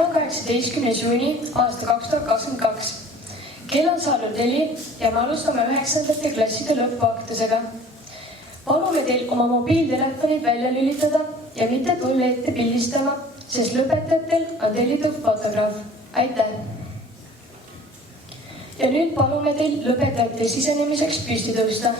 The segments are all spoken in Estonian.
Täna on 18. juuni aasta 2022. Kell on saanud 4 ja me alustame 9. klasside lõpuaktusega. Palume teil oma mobiiltelefonid välja lülitada ja mitte tulla ette pildistama, sest lõpetajatel on tellitud fotograaf. Aitäh! Ja nüüd palume teil lõpetajate sisenemiseks püsti tõusta.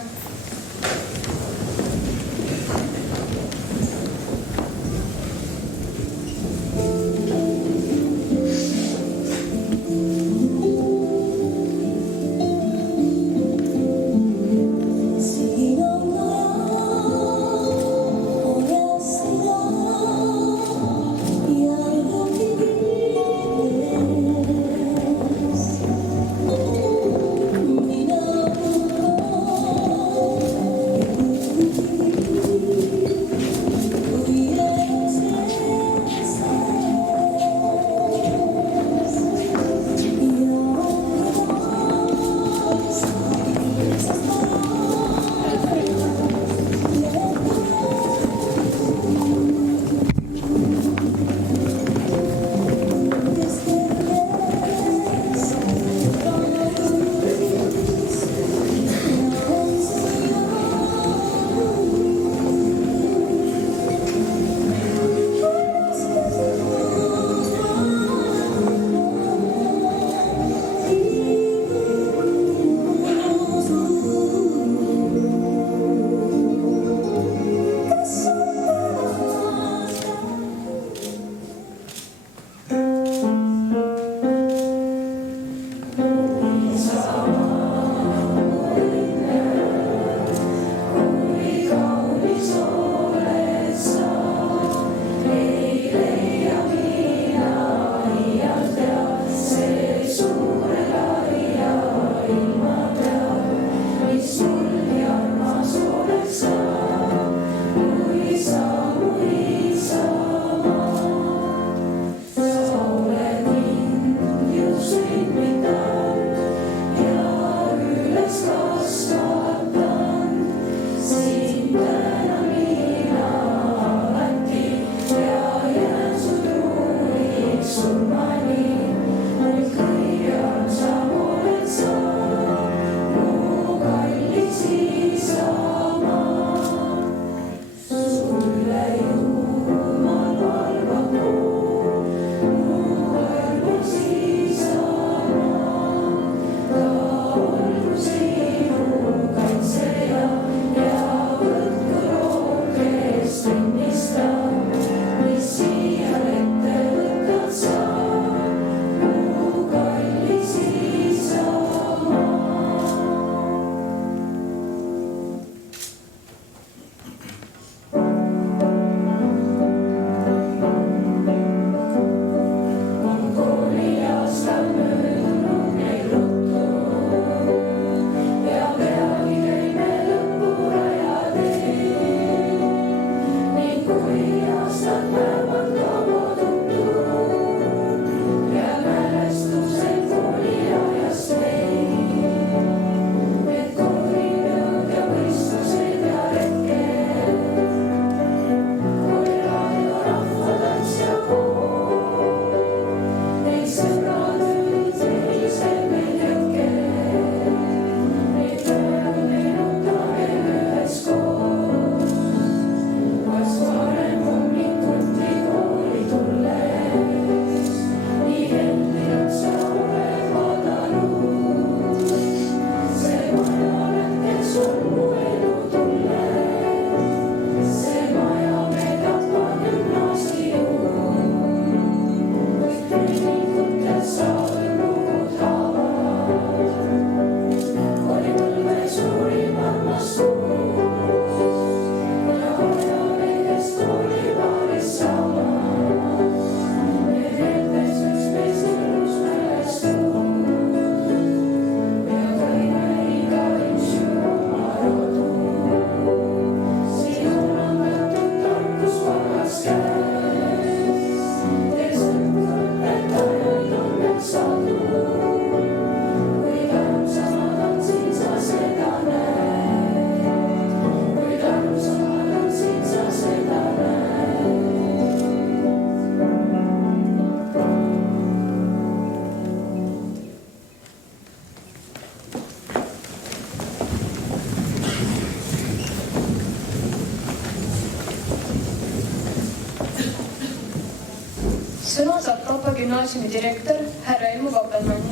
Sõna saab Tapa gümnaasiumi direktor härra Elmu Kappelmann.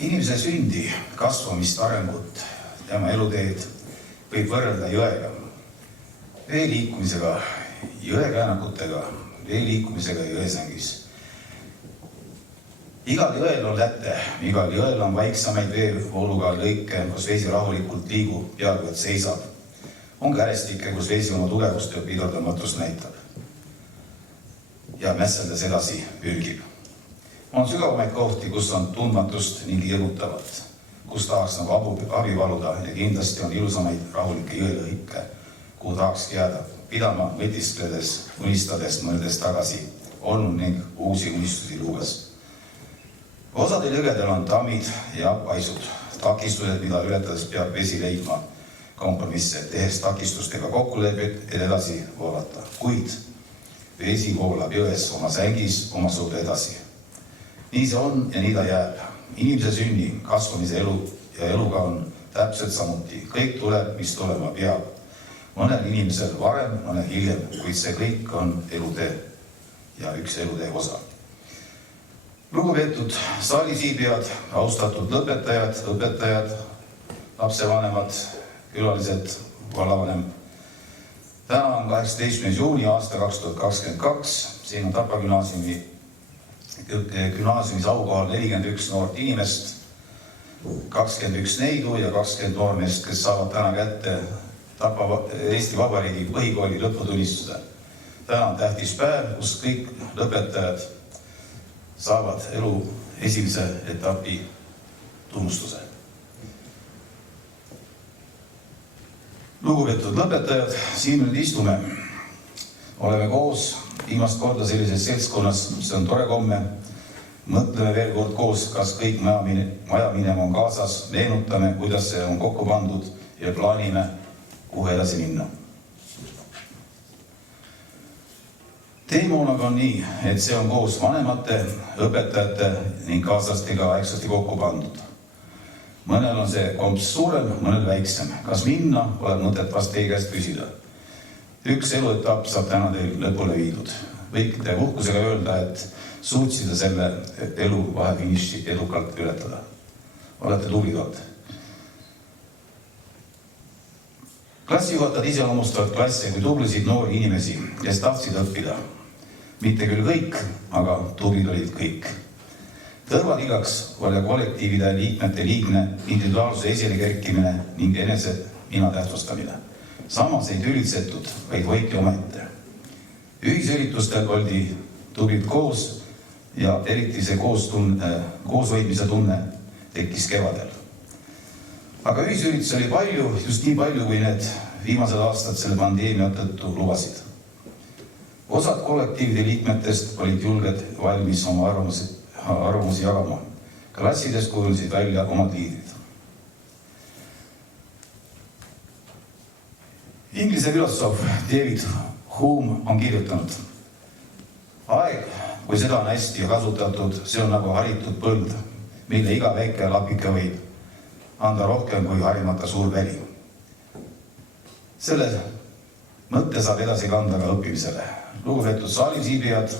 Inimese sündi, kasvamist, arengut, tema eluteed võib võrrelda jõega, vee liikumisega, jõekäänakutega, vee liikumisega jõesängis. Igal jõel on läte, igal jõel on vaiksamaid veevooluga lõike, kus vesi rahulikult liigub, peaaegu et seisab. On kärestikke, kus vesi oma tugevust ja pidurdamatust näitab. Ja mässeldes edasi ülgib. On sügavamaid kohti, kus on tundmatust ning hirmutavat, kus tahaks nagu abi paluda ja kindlasti on ilusamaid rahulikke jõelõike, kuhu tahaks jääda pidama, mõtiskledes, unistades, mõeldes tagasi, olnud ning uusi unistusi luues. Osadel jõgedel on tammid ja paisud, takistused, mida ületades peab vesi leidma kompromisse, tehes takistustega kokkulepet, et edasi voolata. Kuid vesi voolab jões oma sängis, oma suuda edasi. Nii see on ja nii ta jääb. Inimese sünni, kasvamise elu ja eluga on täpselt samuti. Kõik tuleb, mis tulema peab. Mõnel inimesel varem, mõnel hiljem, kuid see kõik on elutee ja üks elutee osa. Lugupeetud saalisiibijad, austatud õpetajad, lapsevanemad, külalised, vallavanem. Täna on 18. juuni aasta 2022. Siin on Tapa gümnaasiumis aukohal 41 noort inimest, 21 neidu ja 20 noormeest, kes saavad täna kätte Eesti Vabariigi põhikooli lõputunnistuse. Täna on tähtis päev, kus kõik lõpetajad saavad elu esimese etapi tunnustuse. Lugupeetud lõpetajad, siin nüüd istume. Oleme koos viimast korda sellises seltskonnas, see on tore komme. Mõtleme veel kord koos, kas kõik maja minema on kaasas, meenutame, kuidas see on kokku pandud ja plaanime, kuhu edasi minna. Teemoonaga on nii, et see on koos vanemate, õpetajate ning kaaslastega aegsasti kokku pandud. Mõnel on see komps suurem, mõnel väiksem. Kas minna, pole mõtet vast teie käest küsida. Üks eluetapp saab täna teil lõpule viidud. Võite uhkusega öelda, et suutsite selle elu vahefiniši edukalt ületada. Olete tublid olnud. Klassijuhatajad iseloomustavad klasse kui tublisid noori inimesi, kes tahtsid õppida. Mitte küll kõik, aga tublid olid kõik. Tõrvatilaks oli kollektiivide liikmete liigne individuaalsuse esile kerkimine ning enese mina tähtsustamine. Samas ei tülitsetud, vaid hoiti omaette. Ühisüritustel oldi tublid koos ja eriti see kooshoidmise tunne tekkis kevadel. Aga ühisüritusi oli palju, just nii palju, kui need viimased aastad selle pandeemia tõttu lubasid. Osad kollektiivide liikmetest olid julged valmis oma arvamusi jagama. Klassidest kujunesid välja omad liidrid. Inglise filosoof David Hume on kirjutanud: aeg, kui seda on hästi kasutatud, see on nagu haritud põld, mille iga väike lapike võib anda rohkem kui harimata suur väli. Selle mõtte saab edasi kanda ka õppimisele. Lugupeetud saalisiibijad,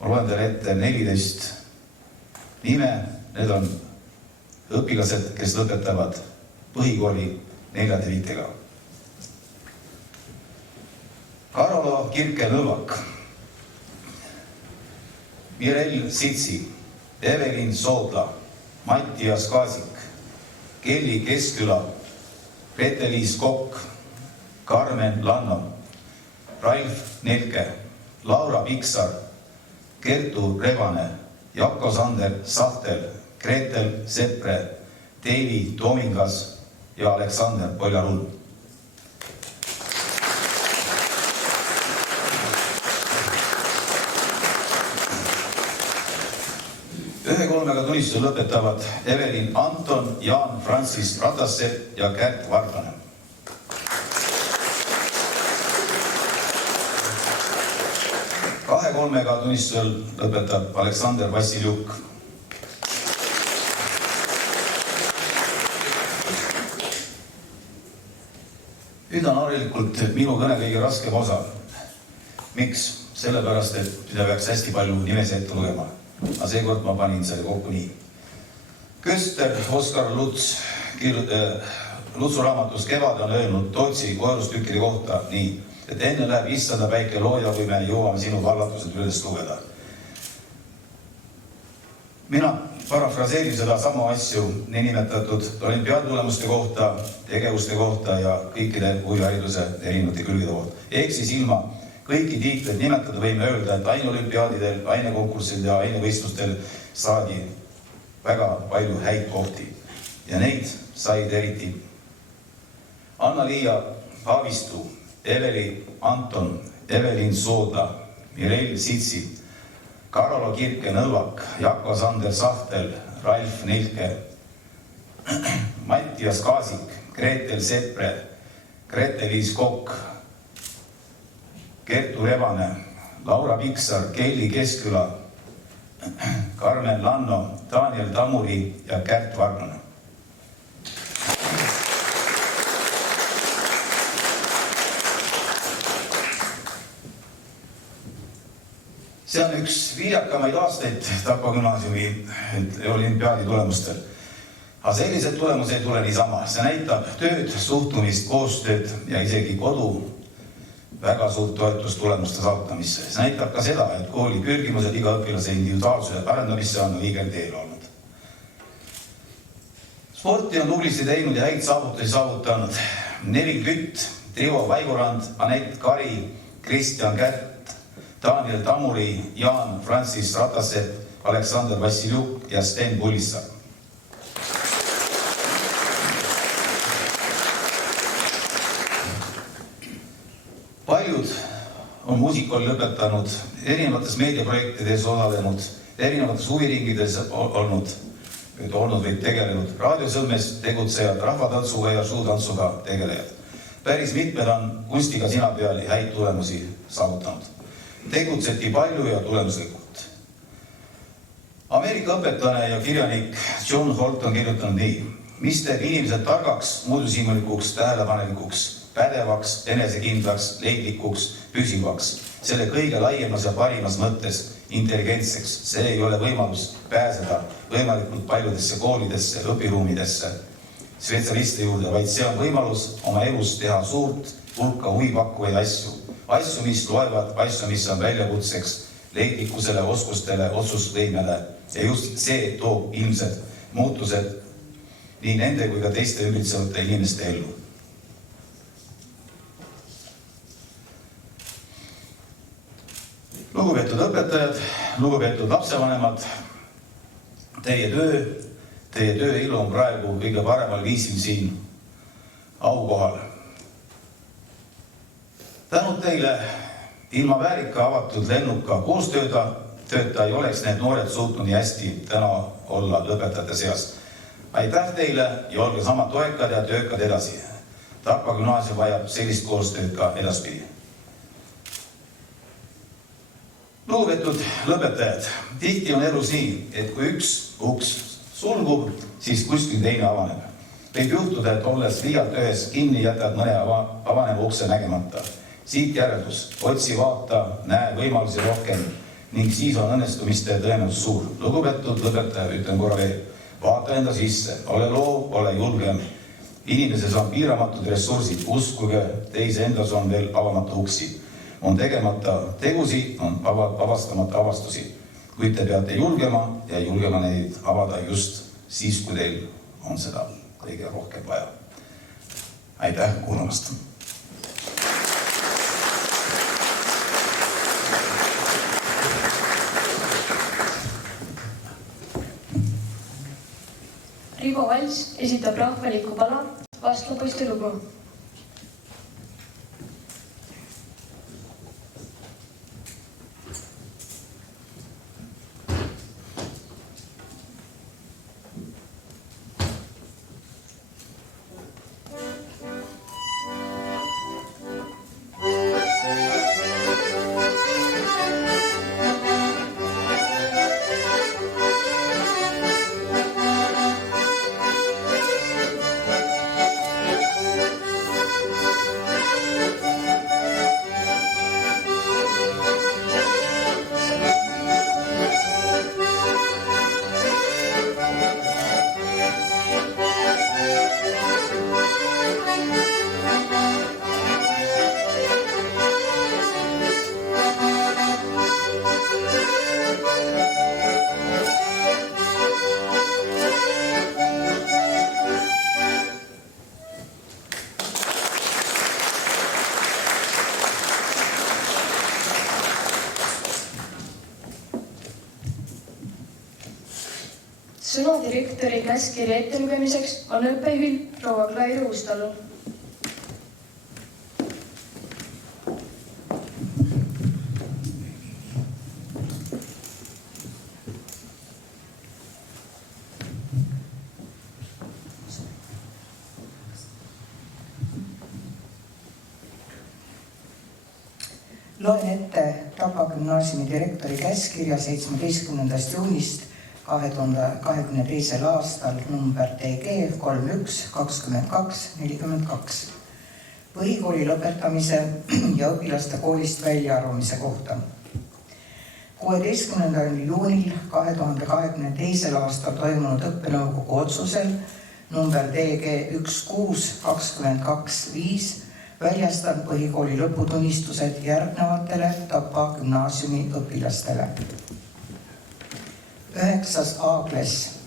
ma loen teile ette 14 nime. Need on õpilased, kes lõpetavad põhikooli 4. viitega. Karolo Kirke-Nõlvak, Mirel Sitsi, Evelin Soodla, Mattias Kaasik, Kelly Keskküla, Grete-Liis Kokk, Karmen Lanno, Ralf Nelke, Laura Piksar, Kertu Rebane, Jakko Sander Sahtel, Gretel Sepre, Deivi Tomingas ja Aleksander Poljarun. Ühe kolmega tunnistuse lõpetavad Evelin Anton, Jaan Francis Ratassepp ja Kärt Varblane. 2-3-ga tunnistusel lõpetab Aleksander Vassiljuk. Nüüd on harilikult minu kõne kõige raskem osa. Miks? Sellepärast, et seda peaks hästi palju nimesi ette lugema. Aga seekord ma panin selle kokku nii. Köster Oskar Luts Lutsu raamatus Kevad on öelnud Tootsi koerustükkide kohta nii, et enne läheb issanda päike looja, kui me jõuame sinu vallatused üles lugeda. Mina parafraseerin seda sama asju niinimetatud olümpiaadtulemuste kohta, tegevuste kohta ja kõikide huvihariduse erinevate külgede kohta. Ehk siis ilma kõiki tiitleid nimetada võime öelda, et aineolümpiaadidel, ainekonkurssil ja ainevõistlustel saadi väga palju häid kohti ja neid said eriti Anna-Liia Paavistu, Eveli Anton, Evelin Sooda, Mireille Sitsi, Karolo Kirke-Nõlvak, Jako Sander Sahtel, Ralf Nilke, Mattias Kaasik, Gretel Seppre, Grete-Liis Kokk, Kertu Rebane, Laura Piksar, Kelly Keskküla, Karmen Lanno, Daniel Tammuri ja Kärt Vargna. See on üks viljakamaid aastaid Tapa gümnaasiumi olümpiaadi tulemustel. Aga sellised tulemused ei tule niisama. See näitab tööd, suhtumist, koostööd ja isegi kodu väga suurt toetust tulemuste saavutamisse. See näitab ka seda, et kooli pürgimused iga õpilase individuaalsuse arendamisse on õigel teel olnud. Sporti on tublisti teinud ja häid saavutusi saavutanud Nevil Kütt, Trivo Vaigurand, Anett Kari, Kristjan Kärt, Daniel Tammuri, Jaan Francis Ratasepp, Aleksander Vassiljuk ja Sten Pulissa. Paljud on muusikooli lõpetanud, erinevates meediaprojektides osalenud, erinevates huviringides olnud või tegelenud, raadiosõmmes tegutsejad, rahvatantsuga ja suutantsuga tegelejad. Päris mitmed on kunstiga sina peal häid tulemusi saavutanud. Tegutseti palju ja tulemuslikult. Ameerika õpetlane ja kirjanik John Holt on kirjutanud nii. Mis teeb inimesed targaks, muudushiimulikuks, tähelepanelikuks, pädevaks, enesekindlaks, leidlikuks, püsivaks. Selle kõige laiemas ja parimas mõttes intelligentseks. See ei ole võimalus pääseda võimalikult paljudesse koolidesse, õpiruumidesse, spetsialiste juurde, vaid see on võimalus oma elus teha suurt hulka huvipakkuvaid asju. Asju, mis loevad, asju, mis on väljakutseks leidlikkusele, oskustele, otsusvõimele ja just see toob ilmsed muutused nii nende kui ka teiste ümbritsevate inimeste ellu. Lugupeetud õpetajad, lugupeetud lapsevanemad, teie tööilu on praegu kõige paremal viisil siin aukohal. Tänud teile ilma väärika avatud lennuka koostööta ei oleks need noored suutnud nii hästi täna olla lõpetajate seas. Aitäh teile ja olge sama toekad ja töökad edasi. Tapa gümnaasium vajab sellist koostööd ka edaspidi. Lugupeetud lõpetajad, tihti on elus nii, et kui üks uks sulgub, siis kuskil teine avaneb. Võib juhtuda, et olles liialt ühes kinni jätad mõne avaneva ukse nägemata. Siit järeldus, otsi vaata, näe võimalusi rohkem ning siis on õnnestumiste tõenäosus suur. Lugupeetud lõpetaja, ütlen korra veel, vaata enda sisse, ole loov, ole julgem. Inimeses on piiramatud ressursid, uskuge, teise endas on veel avamata uksi. On tegemata tegusi, on avastamata avastusi. Kuid te peate julgema ja julgema neid avada just siis, kui teil on seda kõige rohkem vaja. Aitäh kuulamast! Rivo Vals esitab rahvaliku pala Vastlapoiste lugu. Sõna direktori käskkirja ettelugemiseks on õppejuhil proua Klairi Uustalul. Loen ette Tapa gümnaasiumi direktori käskkirja 17. juunist 2022. aastal number TG 31-22-42 põhikooli lõpetamise ja õpilaste koolist väljaarvamise kohta. 16. juunil 2022. aastal toimunud õppenõukogu otsusel number TG 16-22-5 väljastan põhikooli lõputunnistused järgnevatele Tapa gümnaasiumi õpilastele. 9. A-klass.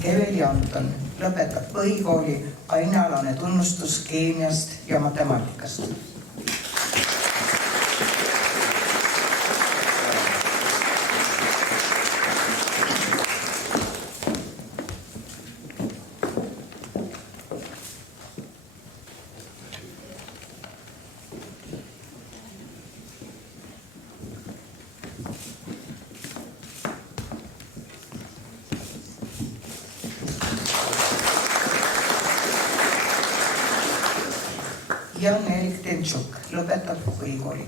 Eveli Anton lõpetab põhikooli ainealane tunnustus keemiast ja matemaatikast. Jan-Erik Tentšuk lõpetab põhikooli.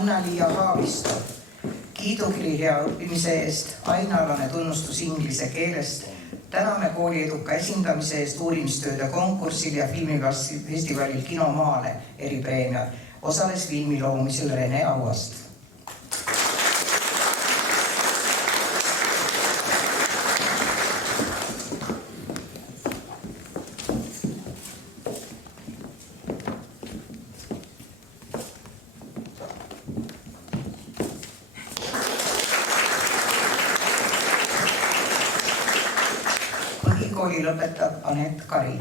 Anna-Liia Haavisto, kiidukiri hea õppimise eest, ainealane tunnustus inglise keelest, täname kooli eduka esindamise eest uurimistööde konkursil ja filmifestivalil Kinomaale eripreemia, osales filmi loomisel Rene Auast. Põhikooli lõpetab Anett Kari.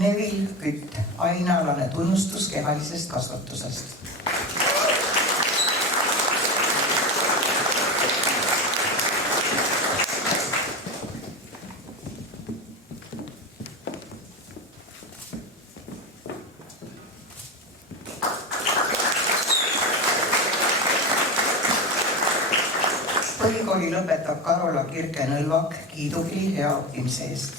Nevil Kütt, ainealane tunnustus kehalisest kasvatusest. Põhikooli lõpetab Karola Kirke-Nõlvak, kiidukiri hea õppimise eest.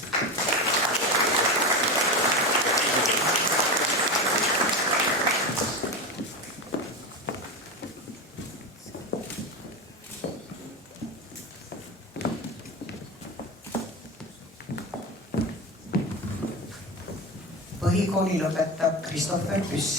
Põhikooli lõpetab Kristoffer Püss.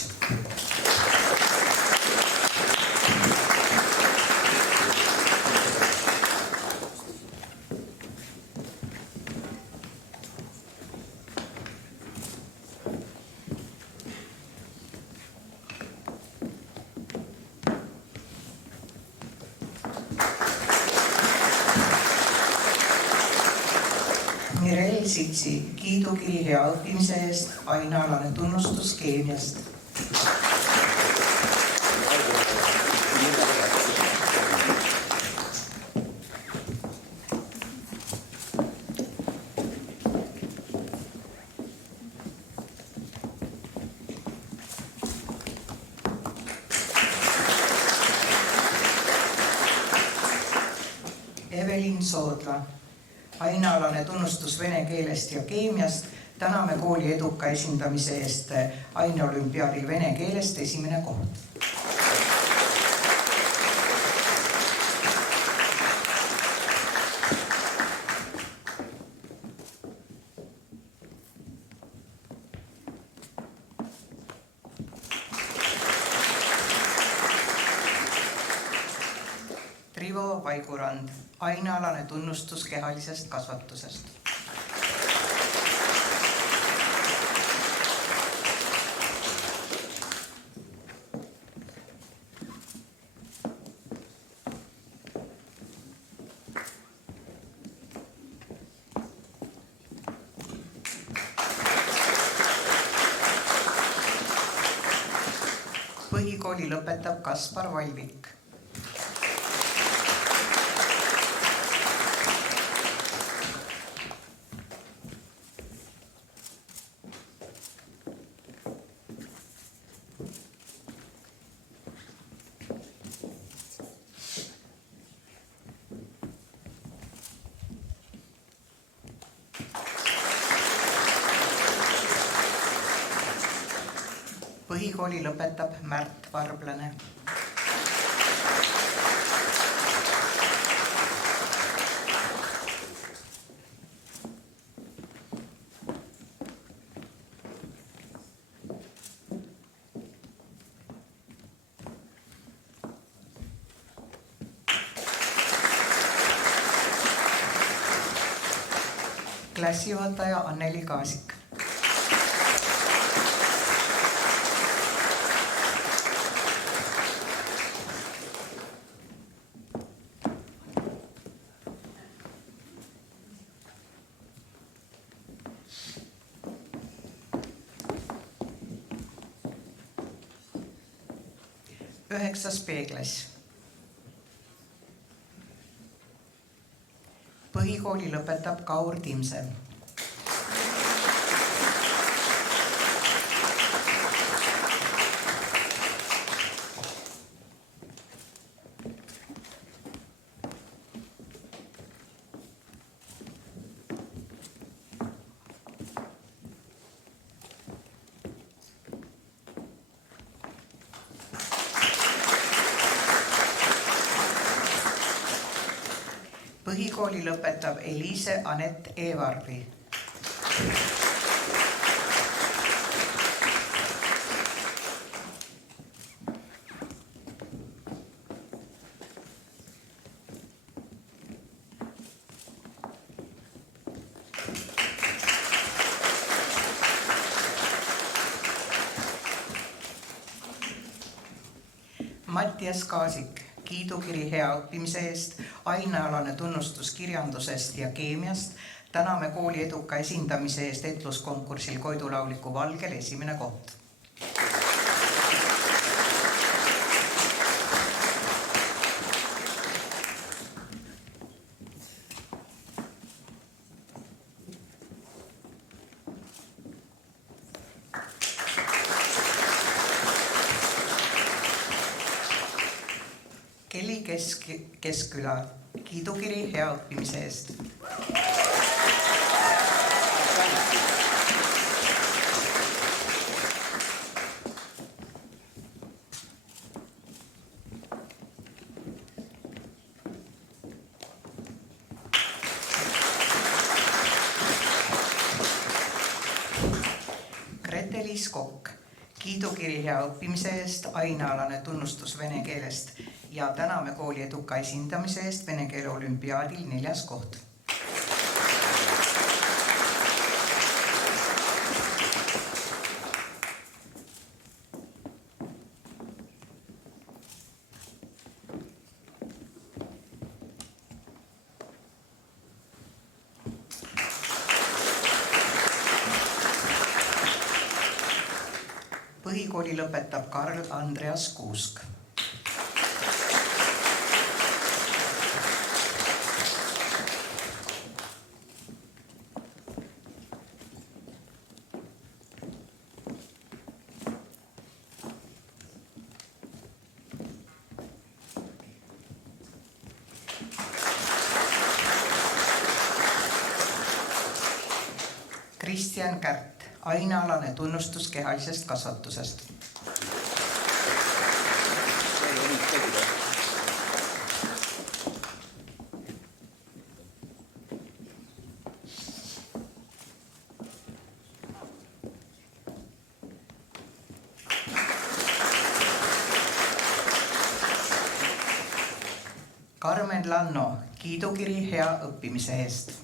Mirel Sitsi, kiidukiri hea õppimise eest, ainealane tunnustus keemiast. Evelin Soodla, ainealane tunnustus vene keelest ja keemiast, täname kooli eduka esindamise eest aineolümpiaadil vene keelest esimene koht. Paigurand, ainealane tunnustus kehalisest kasvatusest. Põhikooli lõpetab Kaspar Valvik. Põhikooli lõpetab Märt Varblane. Klassijuhataja Anneli Kaasik. Üheksas B-klass. Põhikooli lõpetab Kaur Timse. Põhikooli lõpetab Eliise Anett Evarvi. Mattias Kaasik, kiidukiri hea õppimise eest, ainealane tunnustus kirjandusest ja keemiast. Täname kooli eduka esindamise eest etluskonkursil Koidu lauliku Valgel 1. koht. Kelly Keskküla, kiidukiri hea õppimise eest. Gretelis Kokk, kiidukiri hea õppimise eest, ainealane tunnustus vene keelest ja täname kooli eduka esindamise eest vene keele olümpiaadil 4. koht. Põhikooli lõpetab Karl Andreas Kuusk. Kristjan Kärt, ainealane tunnustus kehalisest kasvatusest. Carmen Lanno, kiidukiri hea õppimise eest.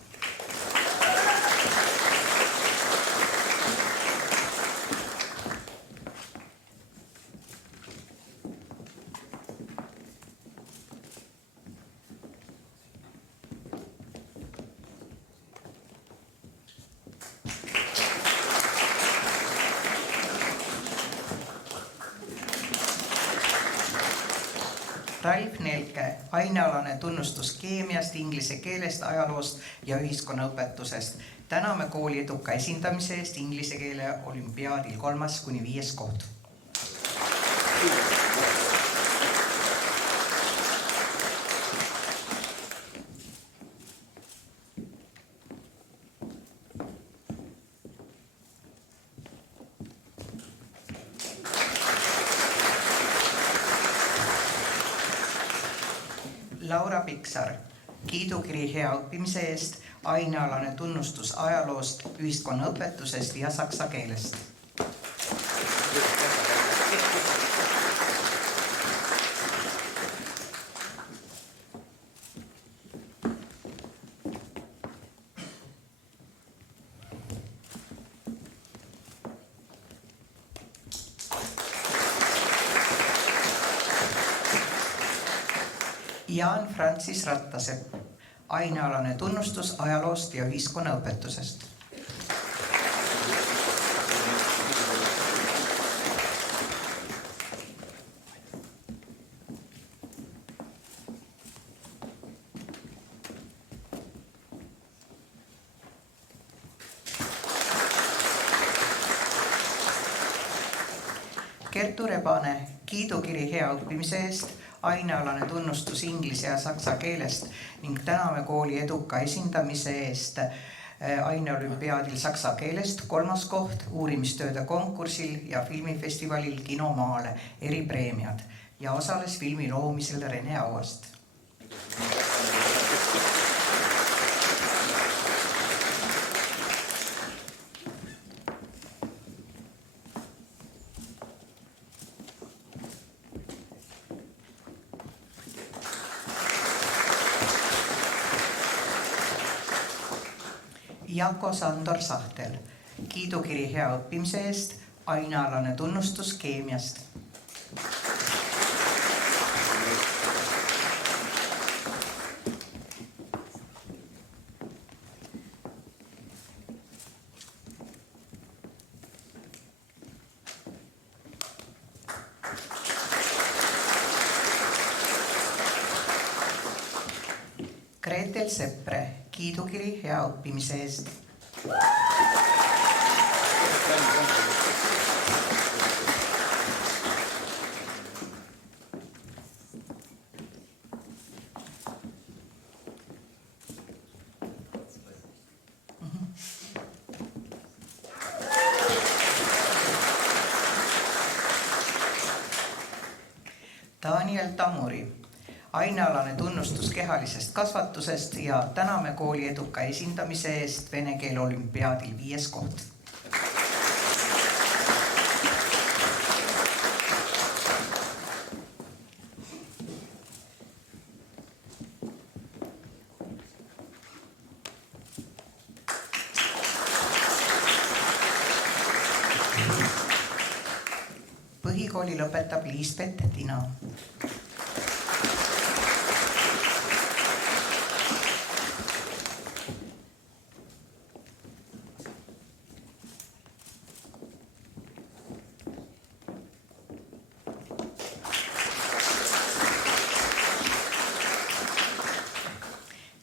Ralf Nelke, ainealane tunnustus keemiast, inglise keelest, ajaloost ja ühiskonnaõpetusest. Täname kooli eduka esindamise eest inglise keele olümpiaadil 3.–5. koht. Laura Piksar, kiidukiri hea õppimise eest, ainealane tunnustus ajaloost, ühiskonnaõpetusest ja saksa keelest. Jaan Francis Rattasepp, ainealane tunnustus ajaloost ja ühiskonnaõpetusest. Kertu Rebane, kiidukiri hea õppimise eest, ainealane tunnustus inglise ja saksa keelest ning täname kooli eduka esindamise eest aineolümpiaadil saksa keelest 3. koht, uurimistööde konkursil ja filmifestivalil Kinomaale eripreemiad ja osales filmi loomisel Rene Auast. Jako Sandor Sahtel, kiidukiri hea õppimise eest, ainealane tunnustus keemiast. Gretel Seppre, kiidukiri hea õppimise eest. Daniel Tamuri, ainealane tunnustus kehalisest kasvatusest ja täname kooli eduka esindamise eest vene keele olümpiaadil 5. koht. Põhikooli lõpetab Liisbet Tina.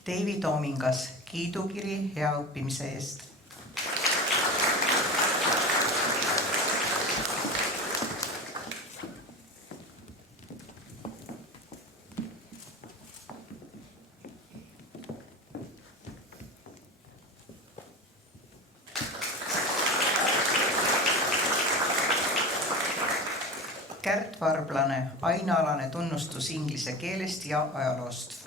Deivi Toomingas, kiidukiri hea õppimise eest. Kärt Varblane, ainealane tunnustus inglise keelest ja ajaloost.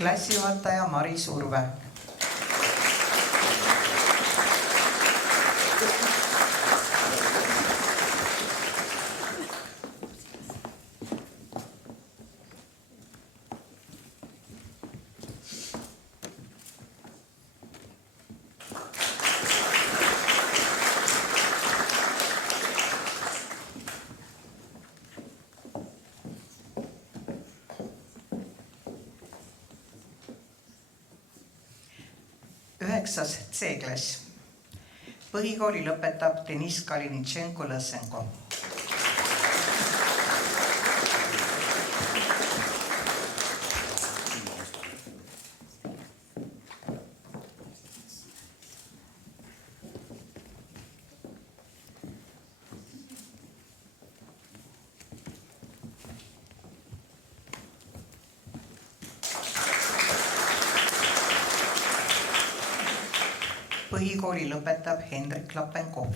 Klassijuhataja Maris Urve. Üheksas C-klass. Põhikooli lõpetab Deniss Kalinitšenko-Lõssenko. Põhikooli lõpetab Hendrik Lapenkov.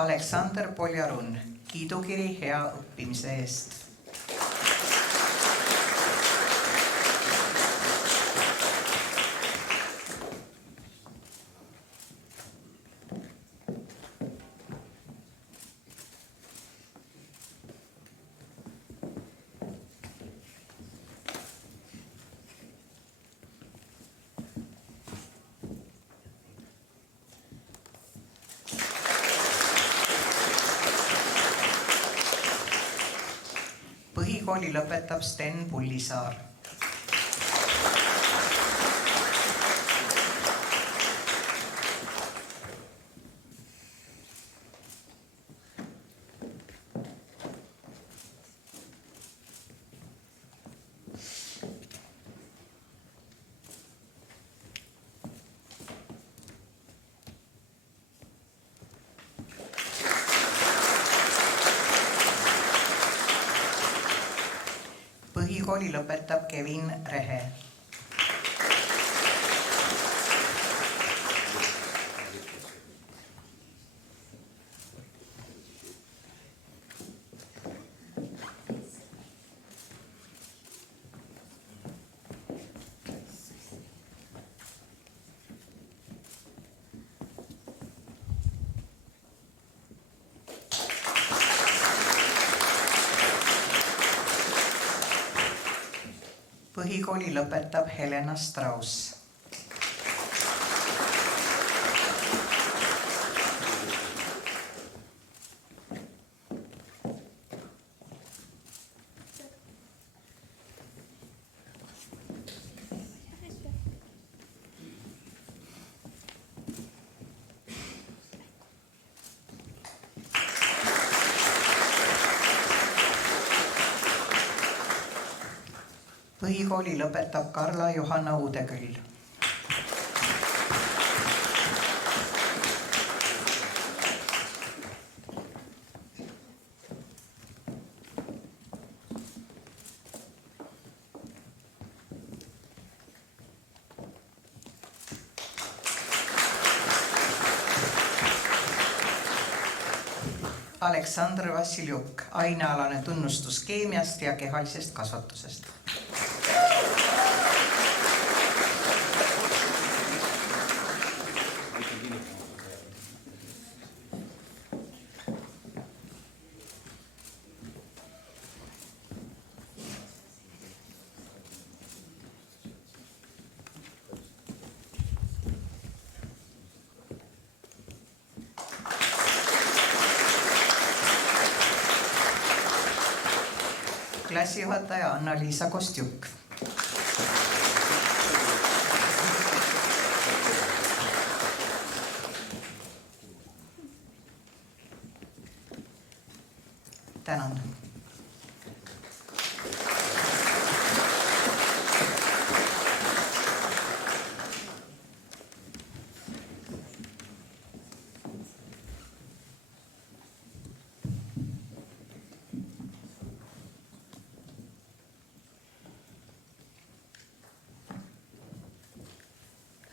Aleksander Poljarun, kiidukiri hea õppimise eest. Põhikooli lõpetab Sten Pullisaar. Põhikooli lõpetab Kevin Rehe. Põhikooli lõpetab Helena Strauss. Põhikooli lõpetab Karla Johanna Uudeküll. Aleksandr Vassiljuk, ainealane tunnustus keemiast ja kehalisest kasvatusest. Klassijuhataja Anna-Liisa Kostjuk. Tänan.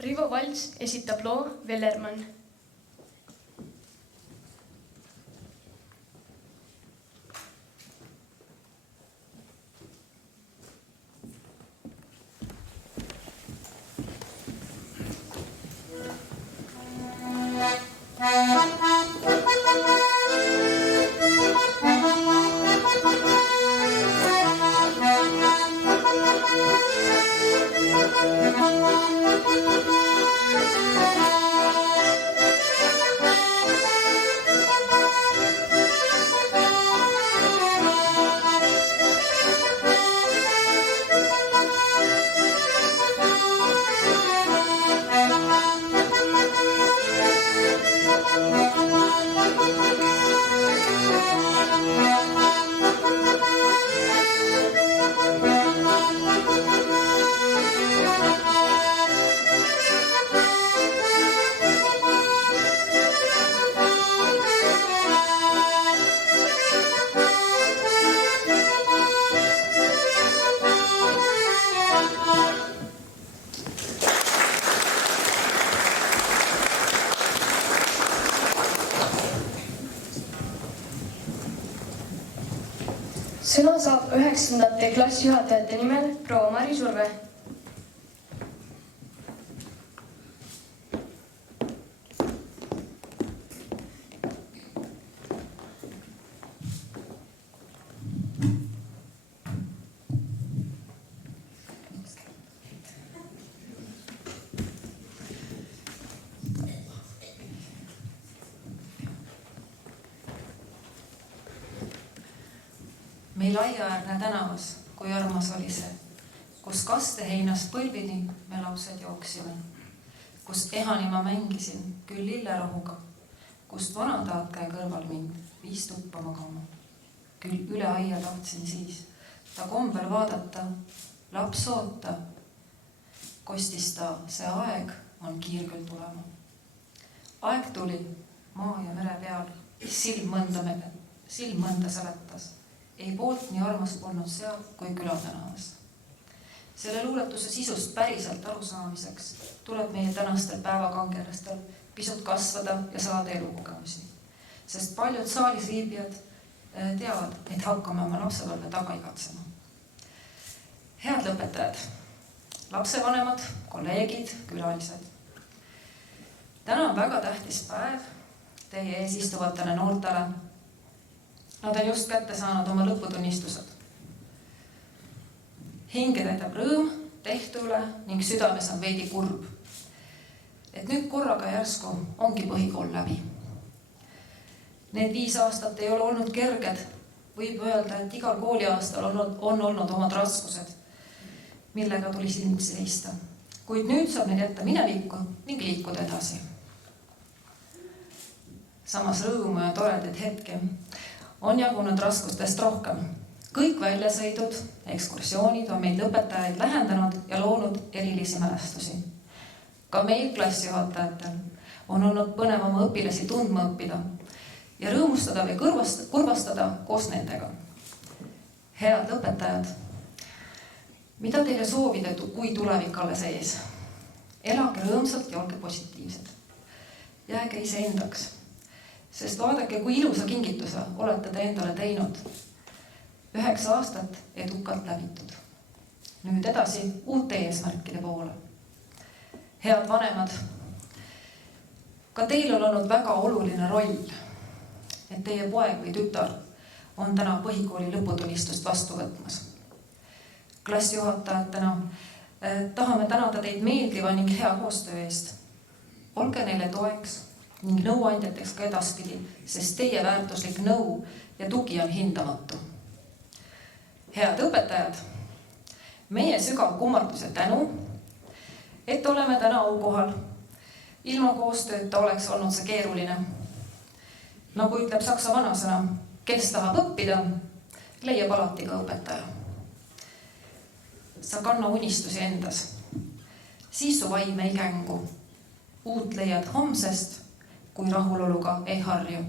Rivo Valts esitab loo Vellermann. Sõna saab 9. klassijuhatajate nimel proua Mari Surve. Meil aiaäärne tänavas, kui armas oli see, kus kasteheinast põlvini me lapsed jooksime, kus ehani ma mängisin küll lillerohuga, kust vanataat käe kõrval mind viis tuppa magama. Küll üle aia tahtsin siis ta kombel vaadata, laps oota, kostis ta, see aeg on kiirgel tulema. Aeg tuli maa ja mere peal, silm mõnda seletas. Ei poolt nii armas polnud seal kui külatänavas. Selle luuletuse sisust päriselt arusaamiseks tuleb meie tänastel päevakangelastel pisut kasvada ja saada elukogemusi. Sest paljud saalis viibijad teavad, et hakkame oma lapsepõlve taga igatsema. Head lõpetajad, lapsevanemad, kolleegid, külalised. Täna on väga tähtis päev teie ees istuvatele noortele. Nad on just kätte saanud oma lõputunnistused. Hinge täidab rõõm tehtu üle ning südames on veidi kurb. Et nüüd korraga järsku ongi põhikool läbi. Need 5 aastat ei ole olnud kerged. Võib öelda, et igal kooliaastal on olnud omad raskused, millega tuli silmitsi seista. Kuid nüüd saab need jätta minevikku ning liikuda edasi. Samas rõõmu ja toredaid hetki on jagunud raskustest rohkem. Kõik väljasõidud, ekskursioonid on meid lõpetajaid lähendanud ja loonud erilisi mälestusi. Ka meil klassijuhatajatel on olnud põnev oma õpilasi tundma õppida ja rõõmustada või kurvastada koos nendega. Head lõpetajad, mida teile soovida, kui tulevik alles ees? Elage rõõmsalt ja olge positiivsed. Jääge ise endaks. Sest vaadake, kui ilusa kingituse olete te endale teinud. 9 aastat edukalt läbitud. Nüüd edasi uute eesmärkide poole. Head vanemad, ka teil on olnud väga oluline roll, et teie poeg või tütar on täna põhikooli lõputunnistust vastu võtmas. Klassijuhatajatena tahame tänada teid meeldiva ning hea koostöö eest. Olge neile toeks ning nõuandjateks ka edaspidi, sest teie väärtuslik nõu ja tugi on hindamatu. Head õpetajad, meie sügav kummardus ja tänu, et oleme täna aukohal. Ilma koostööta oleks olnud see keeruline. Nagu ütleb saksa vanasõna, kes tahab õppida, leiab alati ka õpetaja. Sa kanna unistusi endas, siis su vaim ei kängu. Uut leiad homsest, kui rahuloluga ei harju.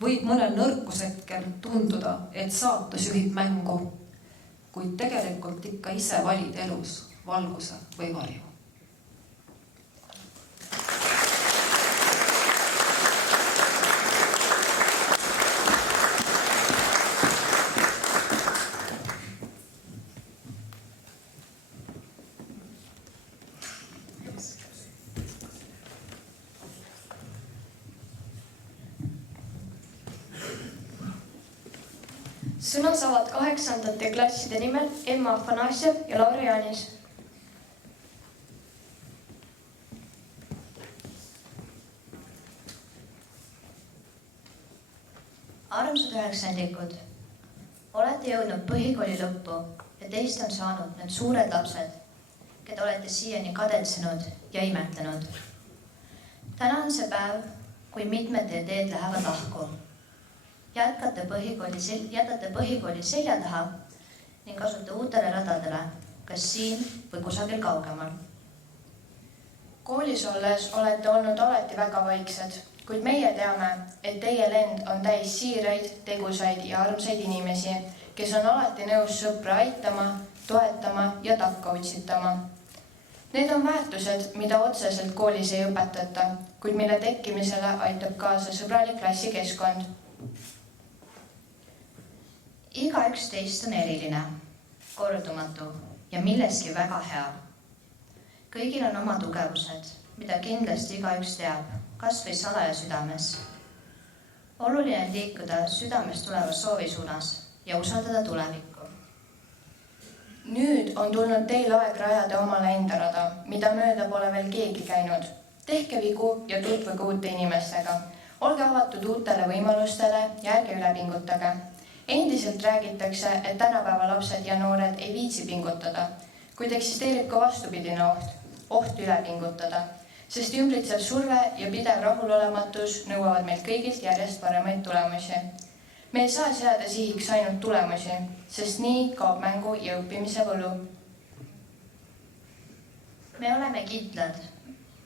Võib mõnel nõrkushetkel tunduda, et saatus juhib mängu, kuid tegelikult ikka ise valid elus valguse või varju. Sõna saavad 8. klasside nimel Emma Afanasjev ja Lauri Jaanis. Armsad üheksandikud, olete jõudnud põhikooli lõppu ja teist on saanud need suured lapsed, keda olete siiani kadetsenud ja imetlenud. Täna on see päev, kui mitmed teie teed lähevad lahku. Jätate põhikooli selja taha ning asute uutele radadele, kas siin või kusagil kaugemal. Koolis olles olete olnud alati väga vaiksed, kuid meie teame, et teie lend on täis siiraid, tegusaid ja armsaid inimesi, kes on alati nõus sõpra aitama, toetama ja takka otsitama. Need on väärtused, mida otseselt koolis ei õpetata, kuid mille tekkimisele aitab kaasa sõbralik klassikeskkond. Igaüks teist on eriline, kordumatu ja milleski väga hea. Kõigil on oma tugevused, mida kindlasti igaüks teab, kas või salaja südames. Oluline on liikuda südamest tuleva soovi suunas ja usaldada tulevikku. Nüüd on tulnud teil aeg rajada omale enda rada, mida mööda pole veel keegi käinud. Tehke vigu ja tutvuge uute inimestega. Olge avatud uutele võimalustele ja ärge üle pingutage. Endiselt räägitakse, et tänapäeva lapsed ja noored ei viitsi pingutada, kuid eksisteerib ka vastupidine oht üle pingutada, sest ümbritsev surve ja pidev rahulolematus nõuavad meilt kõigilt järjest paremaid tulemusi. Me ei saa seada sihiks ainult tulemusi, sest nii kaob mängu ja õppimise võlu. Me oleme kindlad,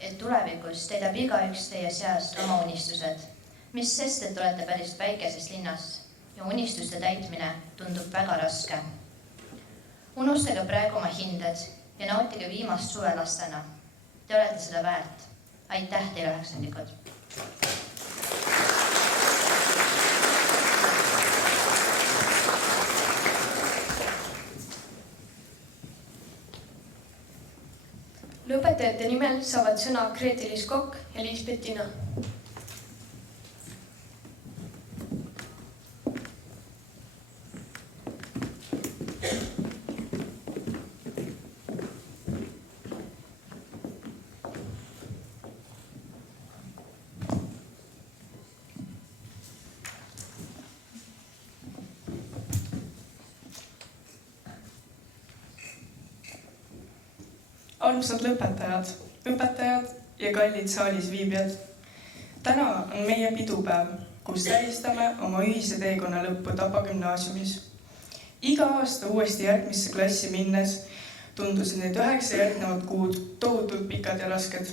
et tulevikus täidab igaüks teie seast oma unistused, mis sest, et olete päris väikesest linnast ja unistuste täitmine tundub väga raske. Unustage praegu oma hinded ja nautige viimast suve lastena. Te olete seda väärt. Aitäh teile üheksandikud! Lõpetajate nimel saavad sõna Gretelis Kokk ja Liisbet Tina. Armsad lõpetajad, õpetajad ja kallid saalis viibijad. Täna on meie pidupäev, kus tähistame oma ühise teekonna lõppu Tapa gümnaasiumis. Iga aasta uuesti järgmisse klassi minnes tundusid need 9 järgnevad kuud tohutult pikad ja rasked,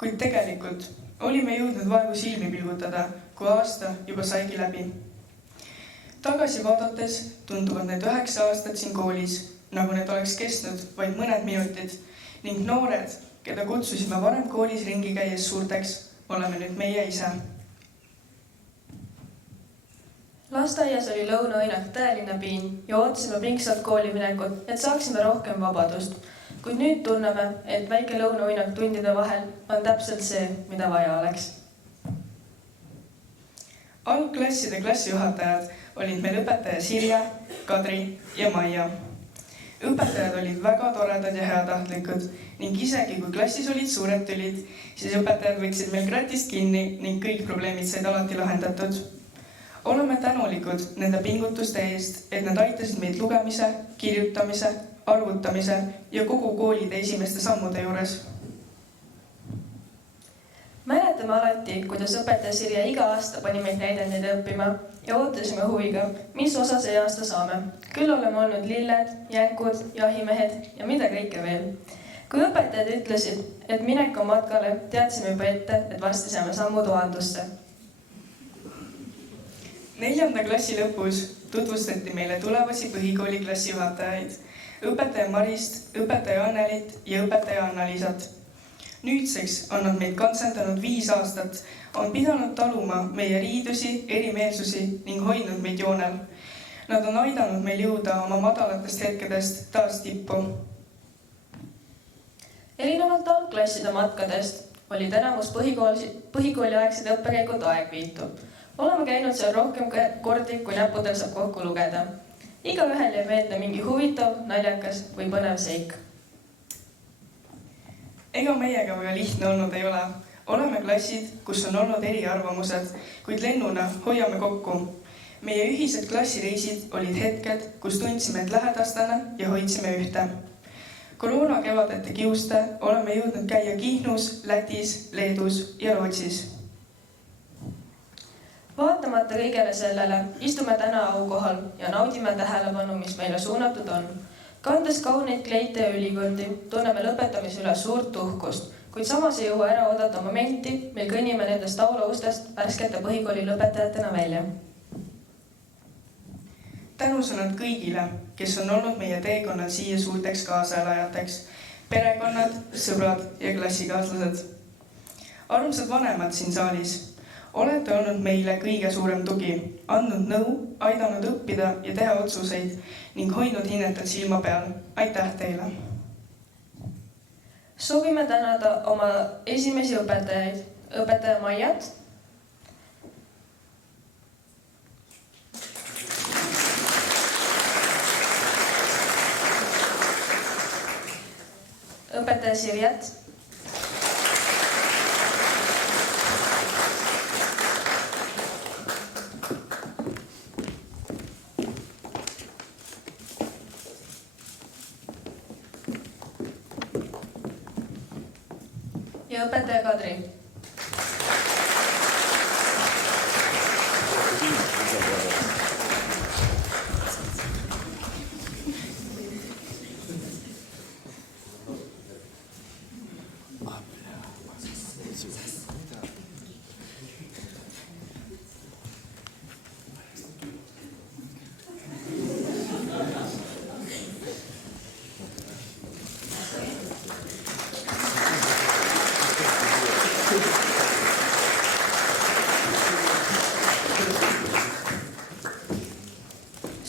kuid tegelikult olime jõudnud vaevu silmi pilgutada, kui aasta juba saigi läbi. Tagasi vaadates tunduvad need 9 aastat siin koolis, nagu need oleks kestnud vaid mõned minutid, ning noored, keda kutsusime varem koolis ringi käies suurteks, oleme nüüd meie ise. Lasteaias oli lõunaõinak tõeline piin ja ootasime pingsalt kooli minekut, et saaksime rohkem vabadust. Kuid nüüd tunneme, et väike lõunaõinak tundide vahel on täpselt see, mida vaja oleks. Algklasside klassijuhatajad olid meil õpetaja Sirje, Kadri ja Maia. Õpetajad olid väga toredad ja heatahtlikud ning isegi kui klassis olid suured tülid, siis õpetajad võtsid meil kratist kinni ning kõik probleemid said alati lahendatud. Oleme tänulikud nende pingutuste eest, et nad aitasid meid lugemise, kirjutamise, arvutamise ja kogu koolide esimeste sammude juures. Mäletame alati, kuidas õpetaja Sirje iga aasta pani meid näidendeid õppima ja ootasime huviga, mis osa see aasta saame. Küll oleme olnud lilled, jänkud, jahimehed ja mida kõike veel. Kui õpetajad ütlesid, et minek on matkale, teadsime juba ette, et varsti saame sammu 1000-sse. 4. klassi lõpus tutvustati meile tulevasi põhikooli klassijuhatajaid, õpetaja Marist, õpetaja Annelit ja õpetaja Anna-Liisat. Nüüdseks on nad meid kantsendanud 5 aastat, on pidanud taluma meie riidusi, erimeelsusi ning hoidnud meid joonel. Nad on aidanud meil jõuda oma madalatest hetkedest taas tippu. Erinevalt algklasside matkadest oli tänamus põhikooliaegsed õppekäigud aegviitu. Oleme käinud seal rohkem kordi, kui näppudel saab kokku lugeda. igaühel jäi meelde mingi huvitav, naljakas või põnev seik. Ega meiega väga lihtne olnud ei ole. Oleme klassid, kus on olnud eriarvamused, kuid lennuna hoiame kokku. Meie ühised klassireisid olid hetked, kus tundsime end lähedastena ja hoidsime ühte. Koroona kevadete kiuste oleme jõudnud käia Kihnus, Lätis, Leedus ja Rootsis. Vaatamata kõigele sellele istume täna aukohal ja naudime tähelepanu, mis meile suunatud on. Kandes kauneid kleite ja ülikondi, tunneme lõpetamise üle suurt uhkust, kuid samas ei jõua ära oodata momenti, mil kõnnime nendest aula ustest värskete põhikooli lõpetajatena välja. Tänusõnad kõigile, kes on olnud meie teekonnal siia suurteks kaasaelajateks, perekonnad, sõbrad ja klassikaaslased. Armsad vanemad siin saalis, olete olnud meile kõige suurem tugi, andnud nõu, aidanud õppida ja teha otsuseid ning hoidnud hinnetud silma peal. Aitäh teile! Soovime tänada oma esimesi õpetajaid, õpetaja Maiat, õpetaja Sirjat, ja õpetaja Kadri.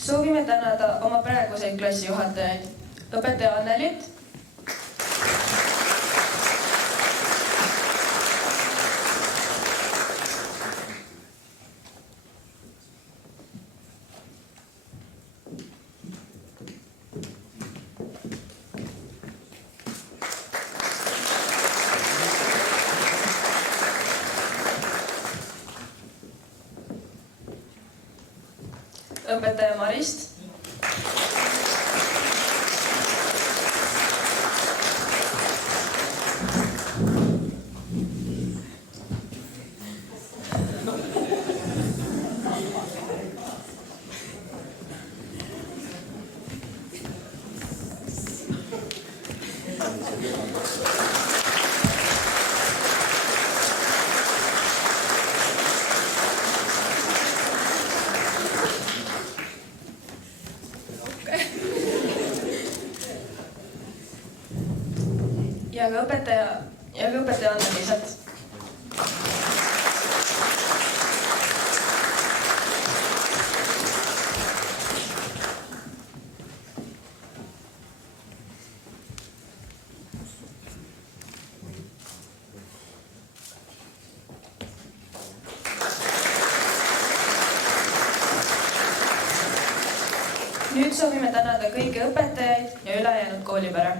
Soovime tänada oma praeguseid klassijuhatajaid, õpetaja Annelit, õpetaja Marist, ja ka õpetaja Anneliisat. Nüüd soovime tänada kõiki õpetajaid ja ülejäänud koolipere.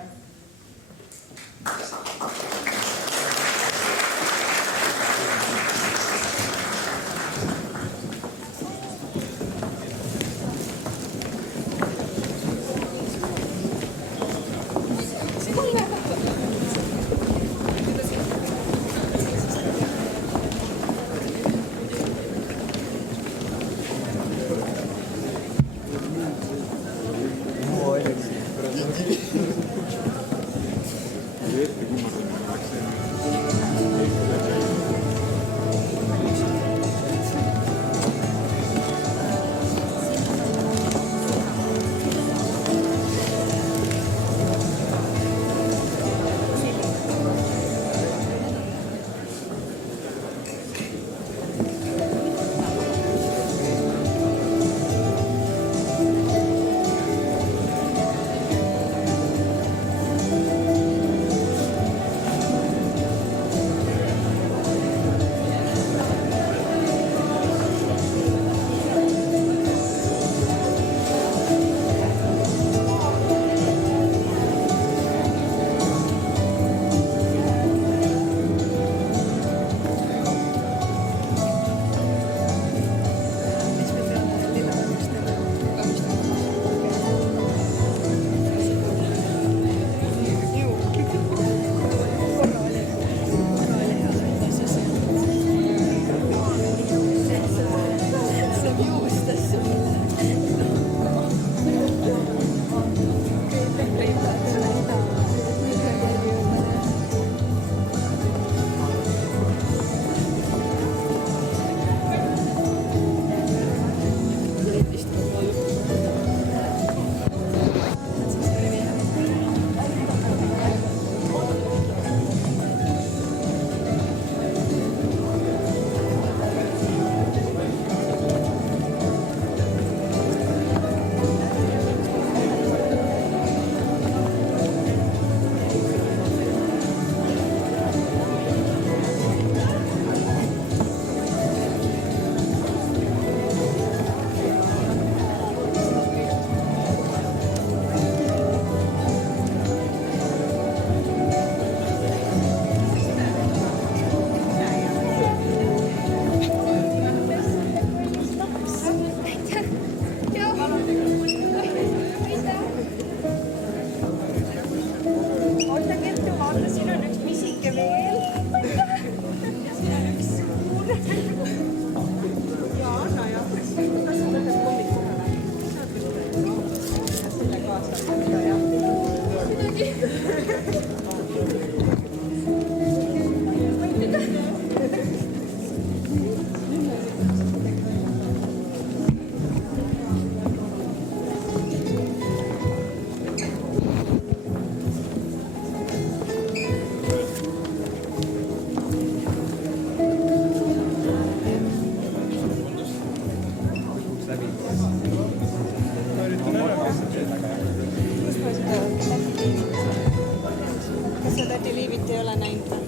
Kas seda Delivit ei ole näinud või?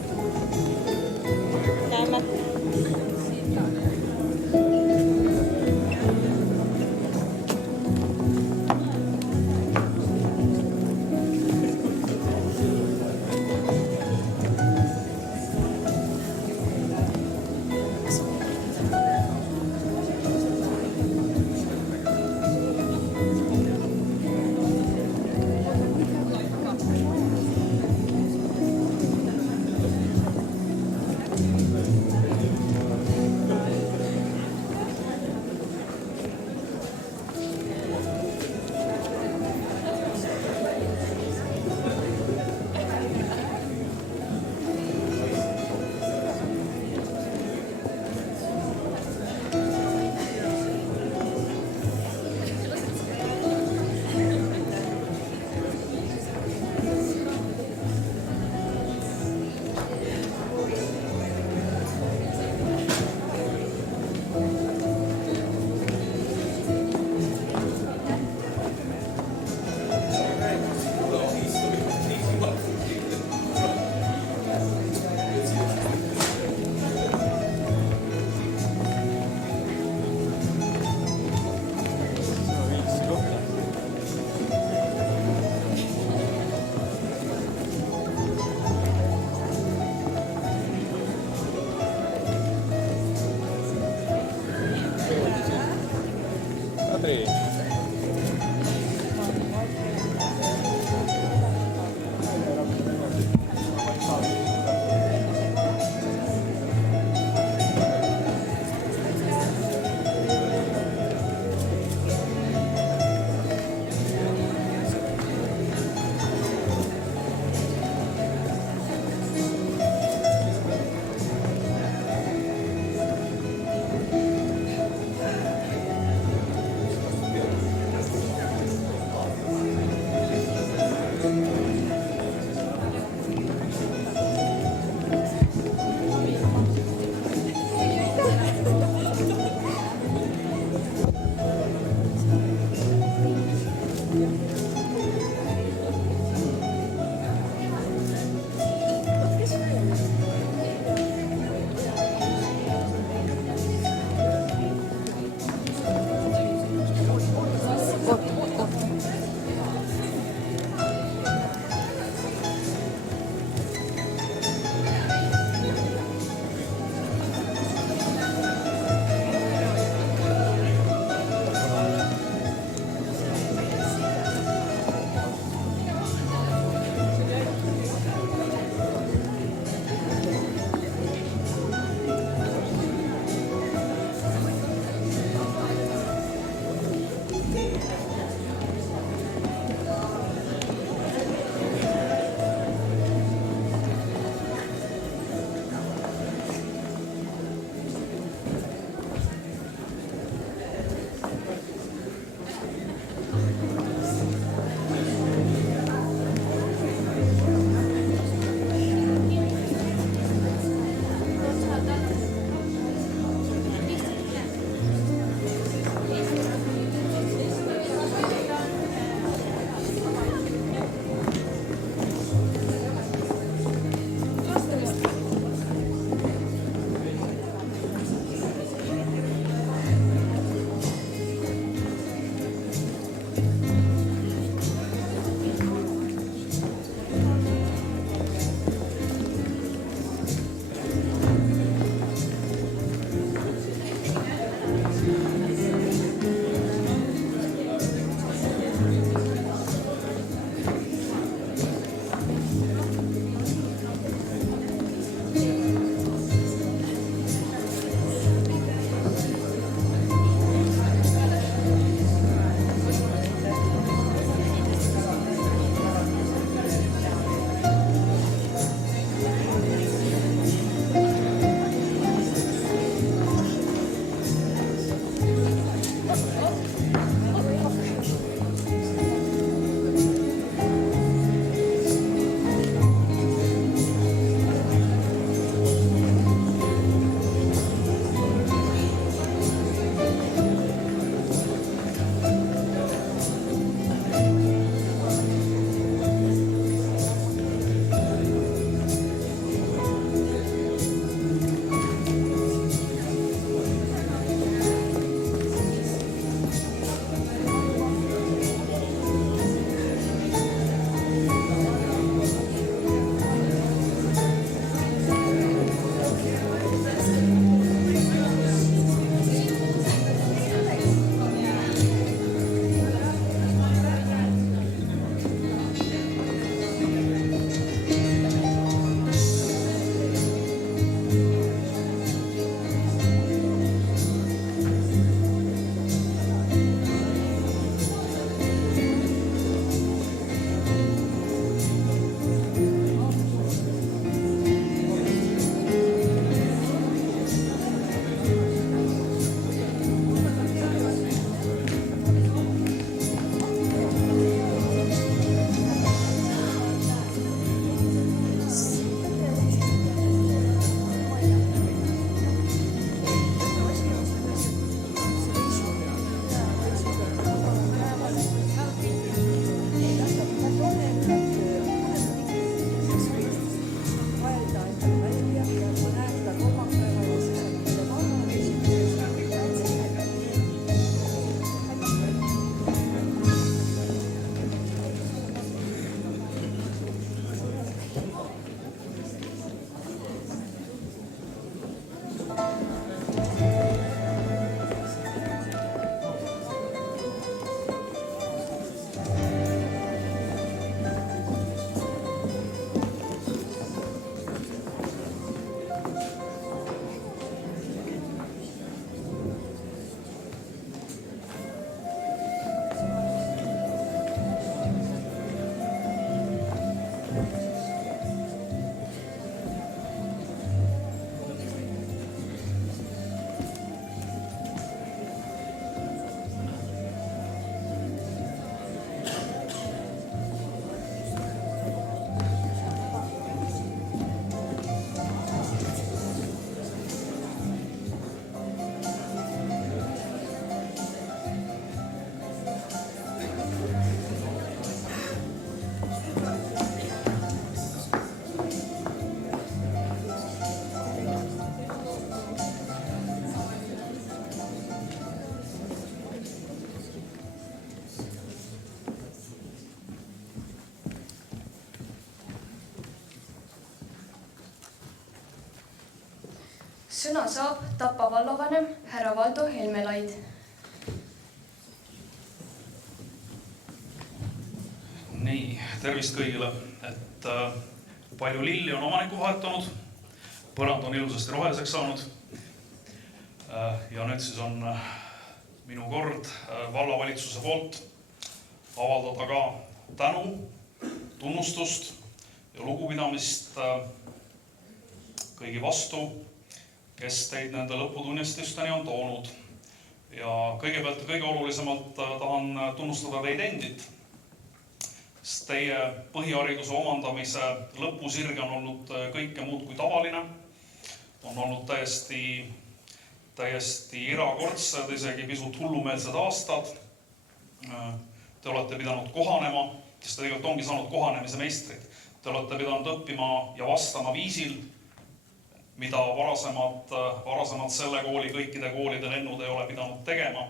Näeme. Sõna saab Tapa vallavanem härra Valdo Helmelaid. Nii, tervist kõigile, et palju lilli on omaniku vahetanud, põrand on ilusasti roheliseks saanud ja nüüd siis on minu kord vallavalitsuse poolt avaldada ka tänu, tunnustust ja lugupidamist kõigi vastu, kes teid nende lõputunnistusteni on toonud. Ja kõigepealt kõige olulisemalt tahan tunnustada teid endid. Teie põhihariduse omandamise lõpusirge on olnud kõike muud kui tavaline. On olnud täiesti erakordsed, isegi pisut hullumeelsed aastad. Te olete pidanud kohanema, sest te tegelikult ongi saanud kohanemise meistrid. Te olete pidanud õppima ja vastama viisil, mida varasemalt selle kooli kõikide koolide lennud ei ole pidanud tegema.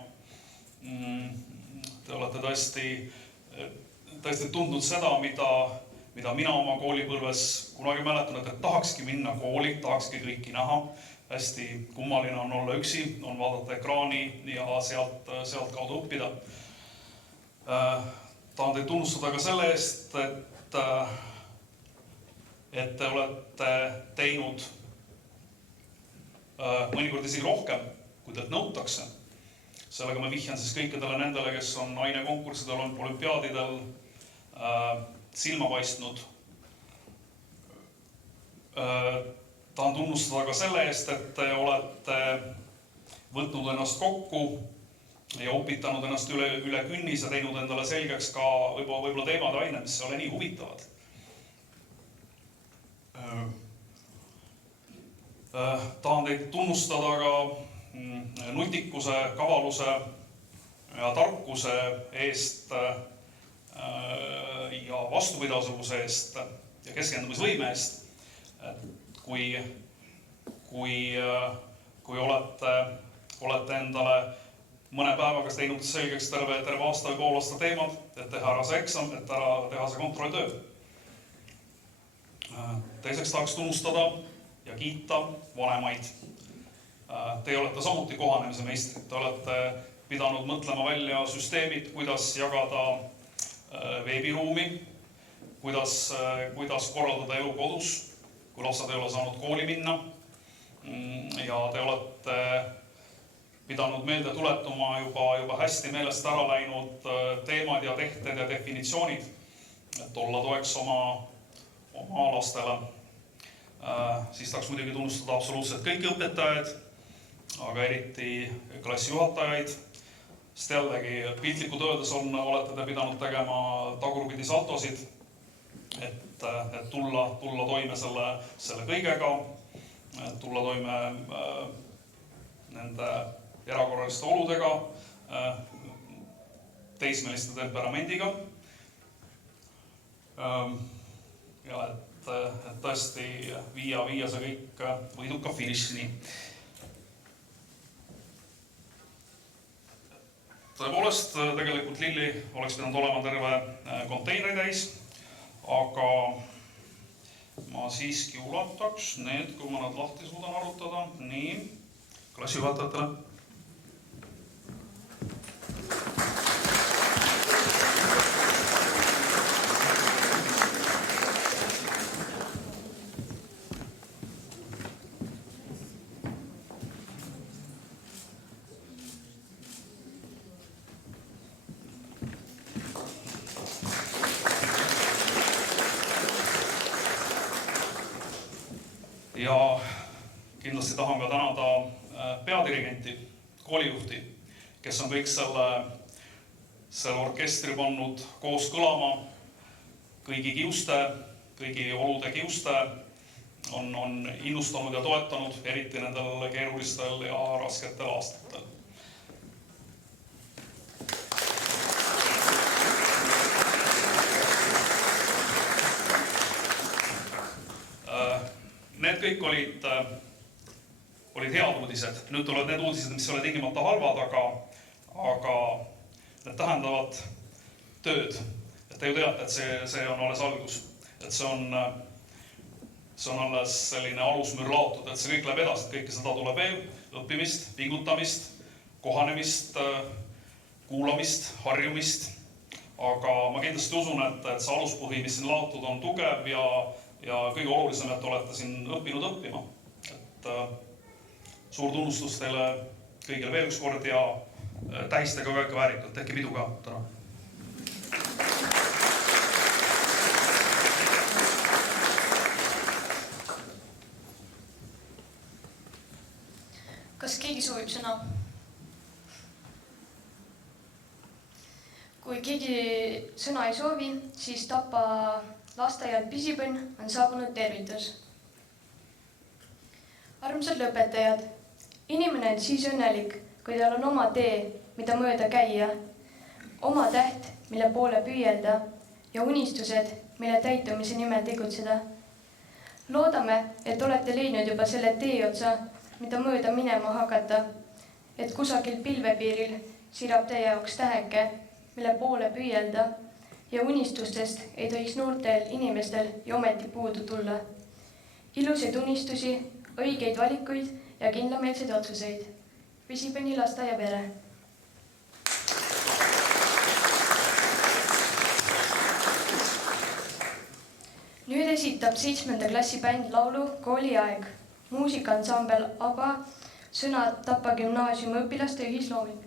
Te olete tõesti tundnud seda, mida mina oma koolipõlves kunagi mäletan, et tahakski minna kooli, tahakski kõiki näha. Hästi kummaline on olla üksi, on vaadata ekraani ja sealt kaudu õppida. Tahan teid tunnustada ka selle eest, et te olete teinud mõnikord isegi rohkem, kui teilt nõutakse. Sellega ma vihjan siis kõikidele nendele, kes on ainekonkurssidel, olümpiaadidel silma paistnud. Tahan tunnustada ka selle eest, et te olete võtnud ennast kokku ja opitanud ennast üle künnis ja teinud endale selgeks ka võib-olla teemad ja ained, mis ei ole nii huvitavad. Tahan teid tunnustada ka nutikuse, kavaluse ja tarkuse eest ja vastupidavuse eest ja keskendumisvõime eest. Kui olete endale mõne päevaga teinud selgeks terve aasta või pool aasta teemad, et teha ära see eksam, et teha see kontrolltöö. Teiseks tahaks tunnustada ja kiita vanemaid. Te olete samuti kohanemise meistrid. Te olete pidanud mõtlema välja süsteemid, kuidas jagada veebiruumi, kuidas korraldada elu kodus, kui lapsed ei ole saanud kooli minna. Ja te olete pidanud meelde tuletuma juba hästi meelest ära läinud teemad ja tehted ja definitsioonid, et olla toeks oma lastele. Siis tahaks muidugi tunnustada absoluutselt kõiki õpetajaid, aga eriti klassijuhatajaid, sest jällegi piltlikult öeldes olete te pidanud tegema tagurpidi saltosid, et tulla toime selle kõigega, tulla toime nende erakorraliste oludega, teismeliste temperamendiga. Ja et tõesti viia see kõik võiduka finišini. Tõepoolest, tegelikult lilli oleks pidanud olema terve konteineri täis, aga ma siiski ulataks need, kui ma nad lahti suudan arutada. Nii, klassijuhatajatele. Ja kindlasti tahan ka tänada peadirigenti, koolijuhti, kes on kõik selle orkestri pannud koos kõlama, kõigi kiuste, kõigi olude kiuste on innustanud ja toetanud, eriti nendel keerulistel ja rasketel aastatel. Need kõik olid head uudised. Nüüd tulevad need uudised, mis ei ole tingimata halvad, aga need tähendavad tööd. Et te ju teate, et see on alles algus. Et see see on alles selline alusmüür laotud, et see kõik läheb edasi, et kõike seda tuleb veel, õppimist, pingutamist, kohanemist, kuulamist, harjumist. Aga ma kindlasti usun, et see aluspõhi, mis siin laotud on tugev ja kõige olulisem, et olete siin õppinud õppima. Et suur tunnustus teile kõigile veel üks kord ja tähistage ka väärikalt, tehke pidu ka täna. Kas keegi soovib sõna? Kui keegi sõna ei soovi, siis Tapa lasteaiad Pisipõnn on saabunud tervitus. Armsad lõpetajad, inimene on siis õnnelik, kui tal on oma tee, mida mööda käia, oma täht, mille poole püüelda ja unistused, mille täitumise nimel tegutseda. Loodame, et olete leidnud juba selle tee otsa, mida mööda minema hakata, et kusagil pilvepiiril sirab teie jaoks täheke, mille poole püüelda ja unistustest ei tohiks noortel inimestel ju ometi puudu tulla. Ilusaid unistusi, õigeid valikuid ja kindlameelseid otsuseid. Pisipõnni lasteaia pere. Nüüd esitab 7. klassi bänd laulu Kooliaeg. Muusikaansambel ABBA, sõnad Tapa gümnaasiumi õpilaste ühislooming.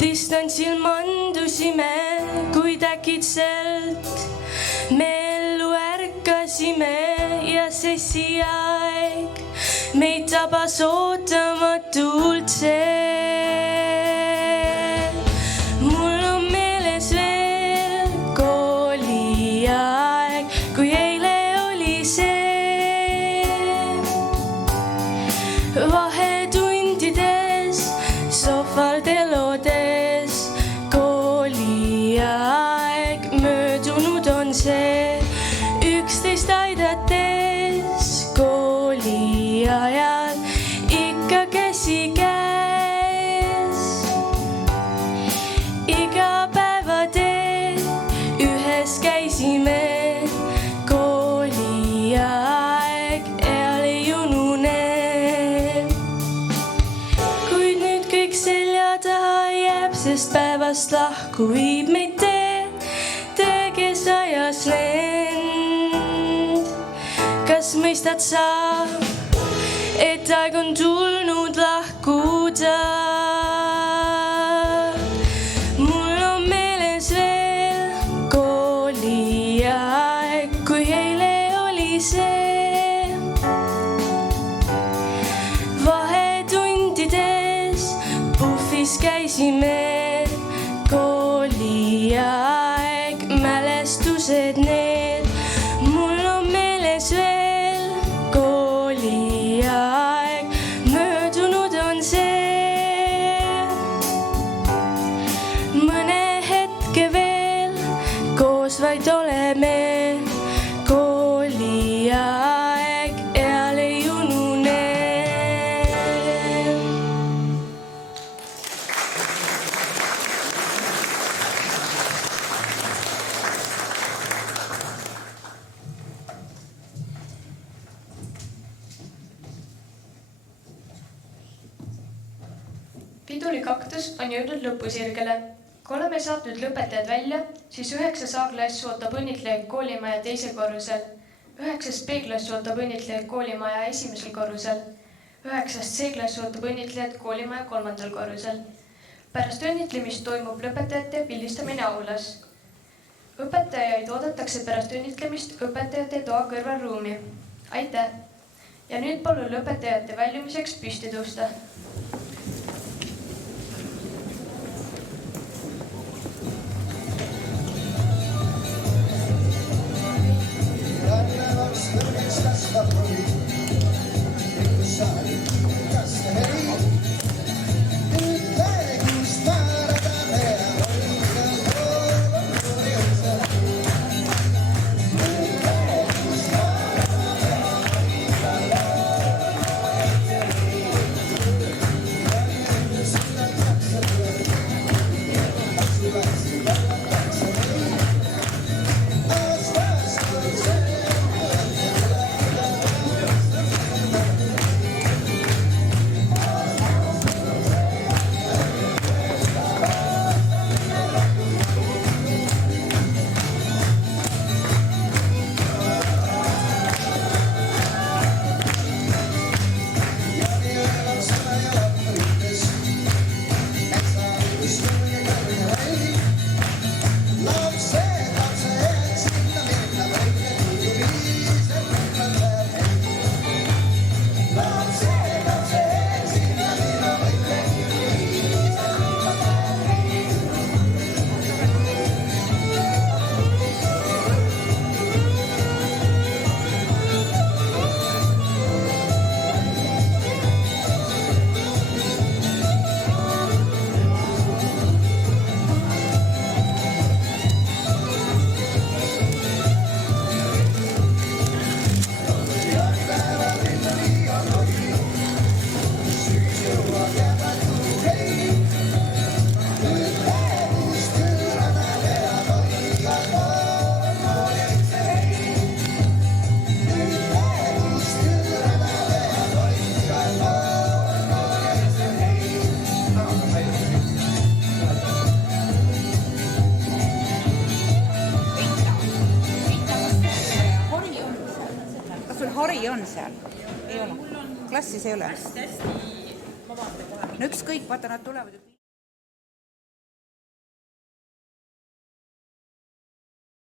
Distantsil mandusime, kuid äkitselt me ellu ärkasime ja sessiaeg meid tabas ootamatult see. Mul on meeles veel kooliaeg, kui eile oli see. Vahetundides, sohval telodes, kooliaeg möödunud on see. 11 aidates kooli ajal ikka käsi käes. Iga päeva tee ühes käisime, kooliaeg eal ei unune. Kuid nüüd kõik selja taha jääb, sest päevast lahku viib meid tee, kes ajas lend. Kas mõistad sa, et aeg on tulnud? käisime, kooliaeg, mälestused need, mul on meeles veel kooliaeg, möödunud on see. Mõne hetke veel koos vaid oleme, kooliaeg eal ei unune. Pidulik aktus on jõudnud lõpusirgele. Kui oleme saatnud lõpetajad välja, siis 9. A-klass ootab õnnitlejaid koolimaja 2. korrusel, 9. B-klass ootab õnnitlejaid koolimaja 1. korrusel, 9. C-klass ootab õnnitlejad koolimaja 3. korrusel. Pärast õnnitlemist toimub lõpetajate pildistamine aulas. Õpetajaid oodatakse pärast õnnitlemist õpetajate toa kõrvalruumi. Aitäh! Ja nüüd palun lõpetajate väljumiseks püsti tõusta. Hari on seal? Ei ole. Klassis ei ole? No ükskõik, vaata nad tulevad.